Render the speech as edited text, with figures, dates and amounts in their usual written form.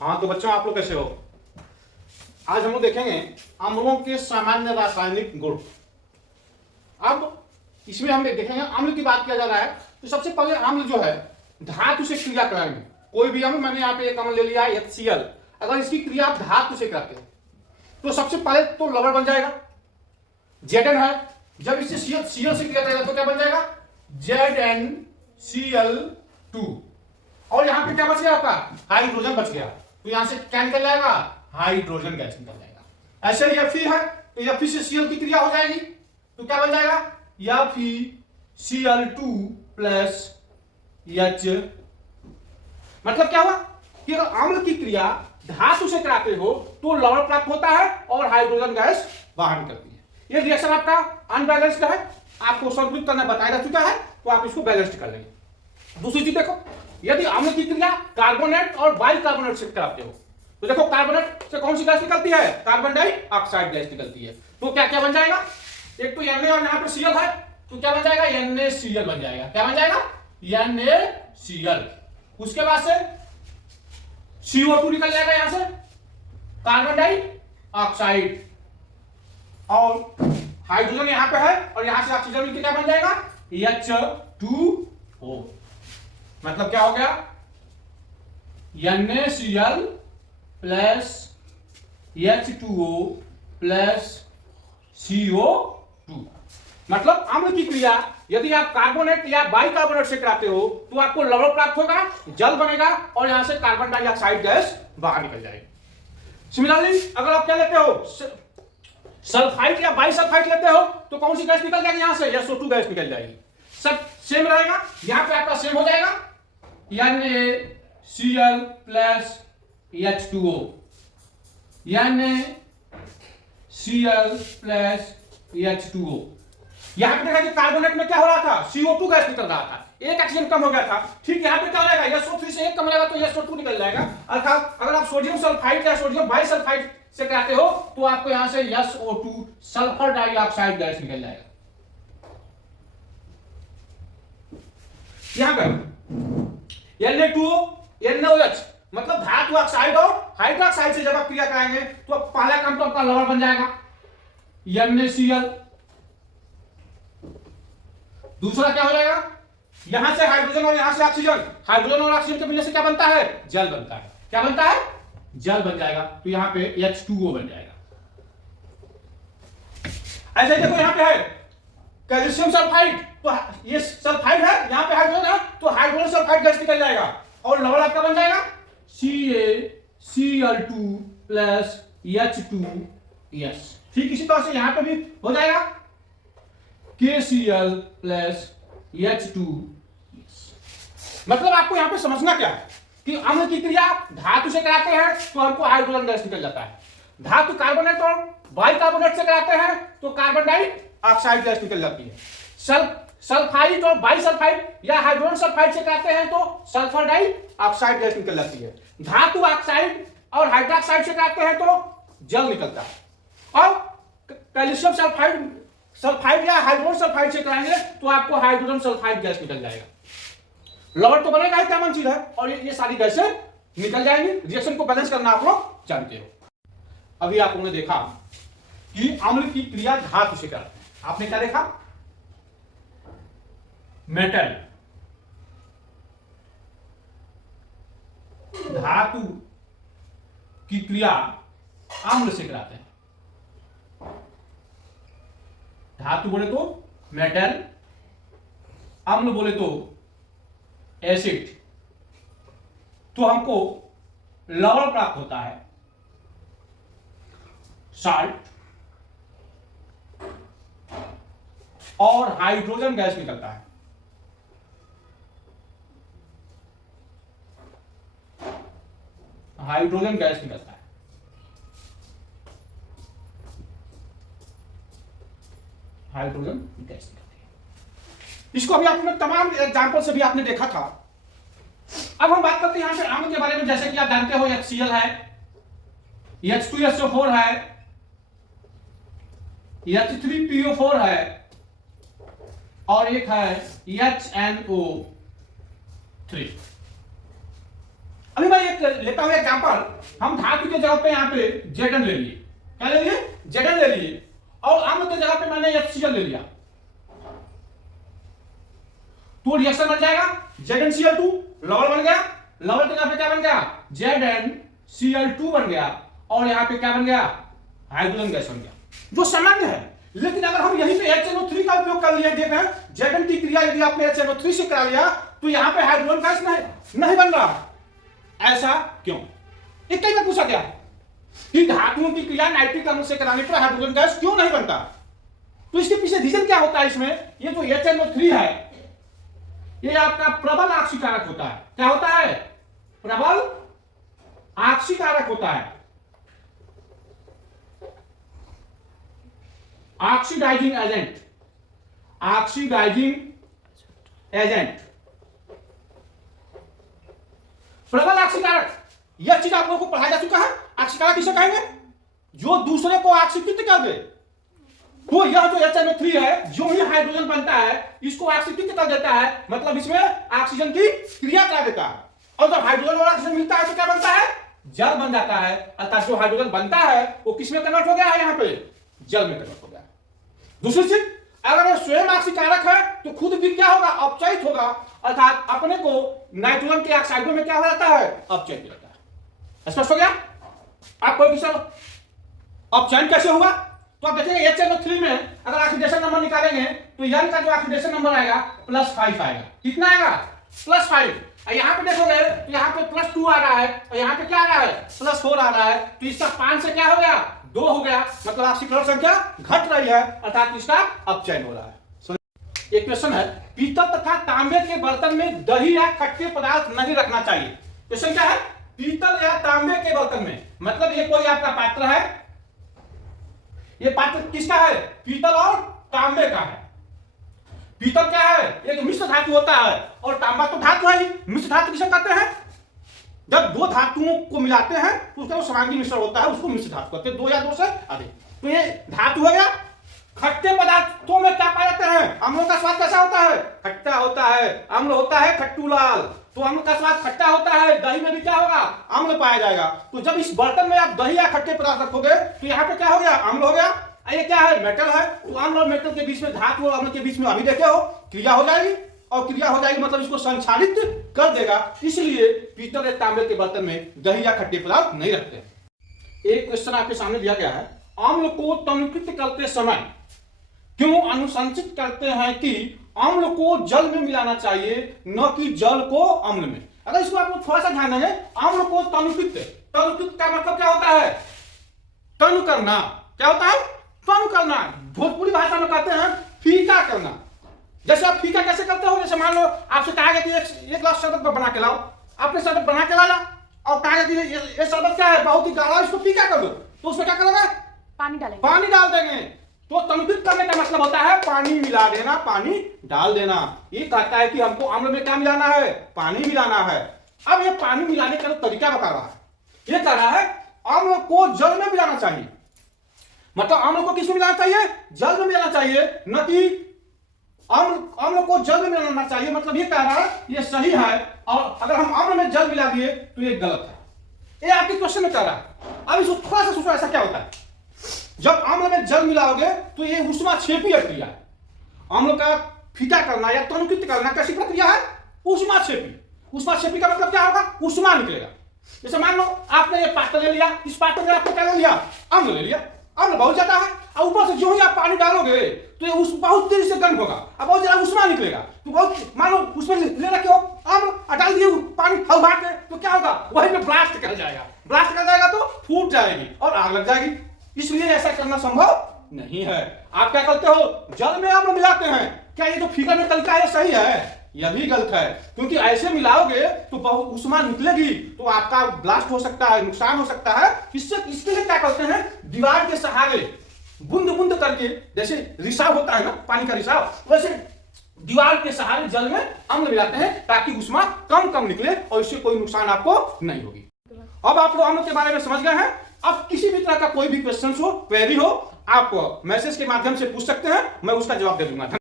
हाँ तो बच्चों आप लोग कैसे हो। आज हम लोग देखेंगे अम्लों के सामान्य रासायनिक गुण। अब इसमें हम देखेंगे अम्ल की बात किया जा रहा है तो सबसे पहले अम्ल जो है धातु से क्रिया कराएंगे। कोई भी अम्ल, मैंने यहाँ पे एक अम्ल ले लिया है HCl, अगर इसकी क्रिया आप धातु से कराते हैं तो सबसे पहले तो लवण बन जाएगा। Zn है, जब इससे Cl से क्रिया करेगा तो क्या बन जाएगा ZnCl2। और यहाँ पे क्या बच गया आपका हाइड्रोजन बच गया, तो यहां से क्या निकल जाएगा हाइड्रोजन गैस निकल जाएगा। ऐसे ही Fe है तो Fe से Cl की क्रिया हो जाएगी तो क्या बन जाएगा FeCl2 प्लस H। मतलब क्या हुआ कि अगर अम्ल की क्रिया धातु से कराते हो तो लवण प्राप्त होता है और हाइड्रोजन गैस बाहर निकलती है। ये रिएक्शन आपका अनबैलेंस्ड है, आपको संतुलित करना बताया जा चुका है तो आप इसको बैलेंस्ड कर लेंगे। दूसरी चीज देखो, यदि अम्ल की क्रिया कार्बोनेट और बाइकार्बोनेट से कराते हो तो देखो कार्बोनेट से कौन सी गैस निकलती है, कार्बन डाइऑक्साइड गैस निकलती है। तो क्या क्या बन जाएगा, एक तो Na और यहाँ पे Cl है तो क्या बन जाएगा NaCl बन जाएगा। क्या बन जाएगा NaCl। उसके बाद से CO2 निकल जाएगा यहां से, कार्बन डाइऑक्साइड, और हाइड्रोजन यहां पे है और यहां से ऑक्सीजन मिलकर क्या बन जाएगा H2O। मतलब क्या हो गया NaCl plus H2O plus CO2। मतलब अम्ल की क्रिया यदि आप कार्बोनेट या बाइकार्बोनेट से कराते हो तो आपको लवण प्राप्त होगा, जल बनेगा और यहां से कार्बन डाइऑक्साइड गैस बाहर निकल जाएगी। सिमिलरली अगर आप क्या लेते हो सल्फाइड या बाइसल्फाइड लेते हो तो कौन सी गैस निकल जाएगी, यहां से SO2 गैस निकल जाएगी। सब सेम रहेगा, यहां पे आपका सेम हो जाएगा NaCl plus H2O, NaCl plus H2O। यहां पे देखा कि कार्बोनेट में क्या हो रहा था CO2 गैस निकल रहा था, एक ऑक्सीजन कम हो गया था। ठीक यहां पे क्या हो जाएगा SO3 से एक कम हो जाएगा तो SO2 निकल जाएगा। अर्थात अगर आप सोडियम सल्फाइड या सोडियम बाइसल्फाइड से कराते हो तो आपको यहां से SO2 सल्फर डाइऑक्साइड गैस निकल जाएगा। यहां पे Na2O NaOH, मतलब धातु ऑक्साइड और हाइड्रोक्साइड से जब आप क्रिया कराएंगे तो पहला काम तो आपका लवण बन जाएगा NaCl। दूसरा क्या हो जाएगा, यहां से हाइड्रोजन और यहां से ऑक्सीजन, हाइड्रोजन और ऑक्सीजन के मिलने से क्या बनता है जल बनता है। क्या बनता है जल बन जाएगा, तो यहां पे H2O बन जाएगा। ऐसे देखो यहां पे है कैल्शियम सल्फाइड, तो ये सल्फाइड है, यहां पे हाइड्रोजन है तो हाइड्रोजन सल्फाइड गैस निकल जाएगा और लवण आपका बन जाएगा CaCl2 प्लस H2S। ठीक इसी तरह से यहां पे भी हो जाएगा KCl प्लस H2S। मतलब आपको यहां पे समझना क्या है कि अम्ल की क्रिया धातु से कराते हैं तो हमको हाइड्रोजन गैस निकल जाता है, धातु कार्बोनेट और बाइकार्बोनेट से कराते हैं तो कार्बन डाइऑक्साइड गैस निकल जाती है। सल्फाइड और बाइसल्फाइड या हाइड्रोजन सल्फाइड से कराते हैं तो सल्फर डाइऑक्साइड गैस निकल जाती है। धातु ऑक्साइड और हाइड्रोक्साइड से कराते हैं तो जल निकलता है। और कैल्शियम सल्फाइड या हाइड्रोजन सल्फाइड से कराएंगे तो आपको हाइड्रोजन सल्फाइड गैस निकल जाएगा। लवण तो बनेगा ही, कॉमन चीज है, और ये सारी गैसें निकल जाएंगी। रिएक्शन को बैलेंस करना आप लोग जानते हो। अभी आप लोगों ने देखा कि अम्ल की क्रिया धातु से कराते हैं। आपने क्या देखा, मेटल धातु की क्रिया अम्ल से कराते हैं। धातु बोले तो मेटल, अम्ल बोले तो एसिड, तो हमको लवण प्राप्त होता है साल्ट, और हाइड्रोजन गैस निकलता है। हाइड्रोजन गैस निकलता है। हाइड्रोजन गैस निकलती है। इसको अभी आपने तमाम एग्जांपल से भी आपने देखा था। अब हम बात करते हैं यहां पे अम्ल के बारे में। जैसे कि आप जानते हो HCl है, H2SO4 है, H3PO4 है और एक है HNO3। अभी मैं एक लेता हूं एग्जांपल, हम धातु के जगह पे यहाँ पे Zn ले लिए, क्या ले लिए? Zn ले लिए, और अम्ल के जगह पे मैंने HCl ले लिया, तो रिएक्शन बन जाएगा ZnCl2, लवण बन गया, लवण के जगह पे क्या बन गया? ZnCl2 बन गया, और यहाँ पे क्या बन गया? हाइड्रोजन गैस बन गया, जो सामान्य है। लेकिन अगर हम यहीं पे HNO3 का उपयोग कर लिए, देख रहे हैं Zn की क्रिया यदि आपने HNO3 से करा लिया तो यहाँ पे हाइड्रोजन गैस नहीं बन रहा, ऐसा क्यों? एक कई बार पूछा गया कि धातुओं की क्रिया नाइट्रिक अम्ल से कराने पर हाइड्रोजन गैस क्यों नहीं बनता? तो इसके पीछे रीजन क्या होता है? इसमें ये जो HNO3 है ये आपका प्रबल ऑक्सीकारक होता है। क्या होता है? प्रबल ऑक्सीकारक होता है, ऑक्सीडाइजिंग एजेंट, ऑक्सीडाइजिंग एजेंट, प्रबल ऑक्सीकारक। यह चीज आप लोगों को पढ़ाया जा चुका है। ऑक्सीकारक किसे कहेंगे? जो दूसरे को ऑक्सीकृत कर दे। तो यह जो HNO3 है, जो ही हाइड्रोजन बनता है इसको ऑक्सीकृत कर देता है, मतलब इसमें ऑक्सीजन की क्रिया करा देता है, और जब हाइड्रोजन और ऑक्सीजन मिलता है तो क्या बनता है? जल बन जाता है। अर्थात जो हाइड्रोजन बनता है वो किस में कन्वर्ट हो गया है? यहाँ पे जल में कन्वर्ट हो गया। दूसरी चीज, अगर स्वयं ऑक्सीकारक है तो खुद भी क्या होगा? अपचयित होगा, अर्थात अपने को नाइट्रोजन के ऑक्साइडों में क्या हो जाता है? अपचयित रहता है। स्पष्ट हो गया? आपको अपचयन कैसे होगा? तो आप देखेंगे HNO3 में अगर ऑक्सीडेशन नंबर निकालेंगे तो N का जो ऑक्सीडेशन नंबर आएगा +5 आएगा। कितना आएगा? +5। यहाँ पे देखोगे तो यहाँ पे +2 आ रहा है, और यहाँ पे क्या आ रहा है? +4 आ रहा है। तो इसका 5 से क्या हो गया? 2 हो गया, मतलब ऑक्सीकरण संख्या घट रही है, अर्थात इसका अपचयन हो रहा है। एक क्वेश्चन है, पीतल तथा तांबे के बर्तन में दही या खट्टे पदार्थ नहीं रखना चाहिए। क्वेश्चन क्या है? पीतल या तांबे के बर्तन में, मतलब ये कोई आपका पात्र है, ये पात्र किसका है? पीतल और तांबे का है। पीतल क्या है? एक मिश्र धातु होता है, और तांबा तो धातु है ही। मिश्र धातु किसे कहते हैं? जब दो धातुओं को मिलाते हैं तो उसका समांगी मिश्रण होता है, उसको मिश्र धातु कहते हैं, 2 या 2 से अधिक। तो ये धातु हो गया। खट्टे पदार्थों में क्या पाए जाते हैं? अम्लों का स्वाद कैसा होता है? खट्टा होता है। अम्ल होता है खट्टू लाल, तो अम्ल का स्वाद खट्टा होता है। दही में भी क्या होगा? अम्ल पाया जाएगा। तो जब इस बर्तन में आप दही या खट्टे पदार्थ रखोगे तो यहाँ पे क्या हो गया? अम्ल हो गया। ये क्या है? मेटल है। तो अम्ल और मेटल के बीच में, धातु और अम्ल के बीच में अभी देखे हो, क्रिया हो जाएगी, और क्रिया हो जाएगी मतलब इसको संचालित कर देगा। इसलिए पीतल या तांबे के बर्तन में दही या खट्टे पदार्थ नहीं रखते। एक क्वेश्चन आपके सामने दिया गया है, अम्ल को तनुकृत करते समय क्यों अनुशंसित करते हैं कि अम्ल को जल में मिलाना चाहिए, न कि जल को अम्ल में? अगर इसको आप थोड़ा सा ध्यान देंगे, अम्ल को तनुकृत, तनुकृत का मतलब क्या होता है? तनु करना। क्या होता है? तनु करना। भोजपुरी भाषा में कहते हैं फीका करना। जैसे आप फीका कैसे करते हो? जैसे मान लो आपसे कहा गया कि एक गिलास शरबत बना के लाओ, आपने शरबत बना के लाया, और कहा गया कि ये शरबत क्या है? बहुत ही गाढ़ा, इसको फीका कर दो। तो उसमें क्या करोगे? पानी डालेंगे। पानी डाल देंगे। तो तनुकृत करने का मतलब होता है पानी मिला देना, पानी डाल देना। ये कहता है कि हमको अम्ल में क्या मिलाना है? पानी मिलाना है। अब ये पानी मिलाने का तरीका बता रहा है। ये कह रहा है अम्ल को जल में मिलाना चाहिए, मतलब अम्ल को किस में मिलाना चाहिए? जल में मिलाना चाहिए, न कि अम्ल को जल में मिलाना चाहिए। मतलब ये कह रहा है ये सही है, और अगर हम अम्ल में जल मिला दिए तो ये गलत है। ये आपके क्वेश्चन में कह रहा है। अब इसको थोड़ा सा सोचो, ऐसा क्या होता है? जब अम्ल में जल मिलाओगे तो ये ऊष्माक्षेपी क्रिया है। अम्ल का फीका करना या तनुकृत करना कैसी प्रक्रिया है? ऊष्माक्षेपी। ऊष्माक्षेपी का मतलब क्या होगा? ऊष्मा निकलेगा। जैसे मान लो आपने ये पात्र ले लिया, इस पात्र में आपने क्या ले लिया? अम्ल ले लिया। अम्ल बहुत ज्यादा है, और ऊपर से जो ही आप पानी डालोगे तो ये बहुत तेजी से गर्म होगा, अब बहुत ज्यादा ऊष्मा निकलेगा। तो बहुत मान लो उसमें ले रखे हो अम्ल, डाल दिए पानी हवा के, तो क्या होगा? वहीं पे ब्लास्ट कर जाएगा। ब्लास्ट कर जाएगा तो फूट जाएगी और आग लग जाएगी। इसलिए ऐसा करना संभव नहीं है। आप क्या करते हो? जल में अम्ल मिलाते हैं। क्या ये जो फीका में तरीका है सही है? यह भी गलत है, क्योंकि ऐसे मिलाओगे तो बहुत ऊष्मा निकलेगी, तो आपका ब्लास्ट हो सकता है, नुकसान हो सकता है। इसके लिए क्या करते हैं? दीवार के सहारे बूंद बूंद करके, जैसे रिसाव होता है ना, पानी का रिसाव, वैसे दीवार के सहारे जल में अम्ल मिलाते हैं ताकि ऊष्मा कम निकले और इससे कोई नुकसान आपको नहीं होगी। अब आप लोग अम्ल के बारे में समझ गए हैं। अब किसी भी तरह का कोई भी क्वेश्चन हो, क्वेरी हो, आप मैसेज के माध्यम से पूछ सकते हैं, मैं उसका जवाब दे दूंगा।